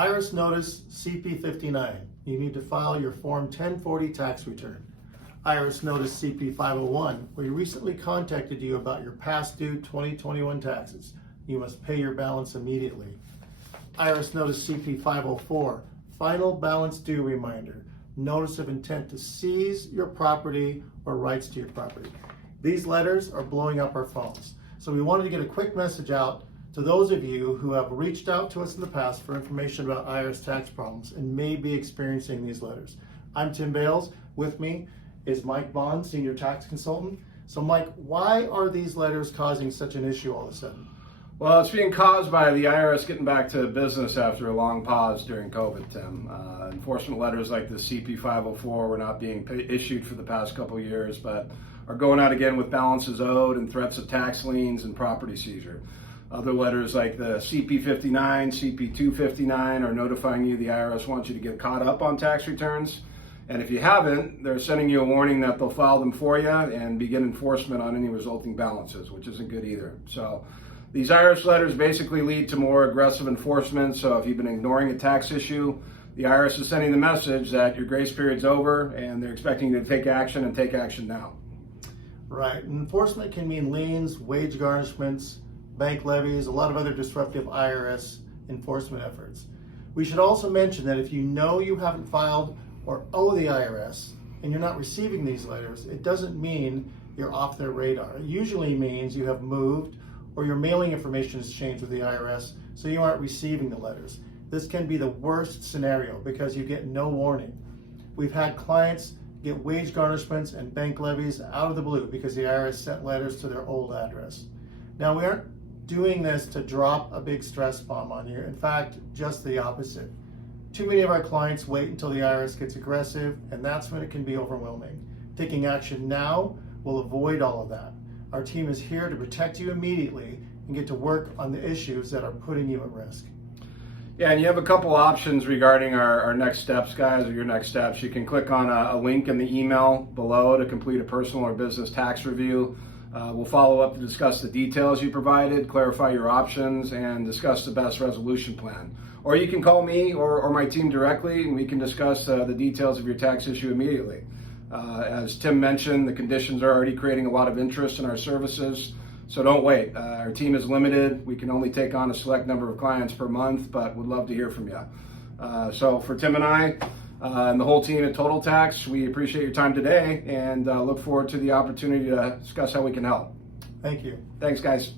IRS Notice CP59. You need to file your Form 1040 tax return. IRS Notice CP501. We recently contacted you about your past due 2021 taxes. You must pay your balance immediately. IRS Notice CP504. Final balance due reminder. Notice of intent to seize your property or rights to your property. These letters are blowing up our phones. So we wanted to get a quick message out to those of you who have reached out to us in the past for information about IRS tax problems and may be experiencing these letters. I'm Tim Bales. With me is Mike Bohn, Senior Tax Consultant. So Mike, why are these letters causing such an issue all of a sudden? Well, it's being caused by the IRS getting back to business after a long pause during COVID, Tim. Enforcement letters like the CP504 were not being issued for the past couple of years, but are going out again with balances owed and threats of tax liens and property seizure. Other letters like the CP59, CP259 are notifying you the IRS wants you to get caught up on tax returns. And if you haven't, they're sending you a warning that they'll file them for you and begin enforcement on any resulting balances, which isn't good either. So these IRS letters basically lead to more aggressive enforcement. So if you've been ignoring a tax issue, the IRS is sending the message that your grace period's over and they're expecting you to take action and take action now. Right. Enforcement can mean liens, wage garnishments, bank levies, a lot of other disruptive IRS enforcement efforts. We should also mention that if you know you haven't filed or owe the IRS and you're not receiving these letters, it doesn't mean you're off their radar. It usually means you have moved or your mailing information has changed with the IRS, so you aren't receiving the letters. This can be the worst scenario because you get no warning. We've had clients get wage garnishments and bank levies out of the blue because the IRS sent letters to their old address. Now, we aren't doing this to drop a big stress bomb on you. In fact, just the opposite. Too many of our clients wait until the IRS gets aggressive, and that's when it can be overwhelming. Taking action now will avoid all of that. Our team is here to protect you immediately and get to work on the issues that are putting you at risk. Yeah, and you have a couple options regarding our next steps, guys, or your next steps. You can click on a link in the email below to complete a personal or business tax review. We'll follow up to discuss the details you provided, clarify your options, and discuss the best resolution plan. Or you can call me or my team directly, and we can discuss the details of your tax issue immediately. As Tim mentioned, the conditions are already creating a lot of interest in our services, so don't wait. Our team is limited. We can only take on a select number of clients per month, but would love to hear from you. So for Tim and I and the whole team at Total Tax, we appreciate your time today and look forward to the opportunity to discuss how we can help. Thank you. Thanks, guys.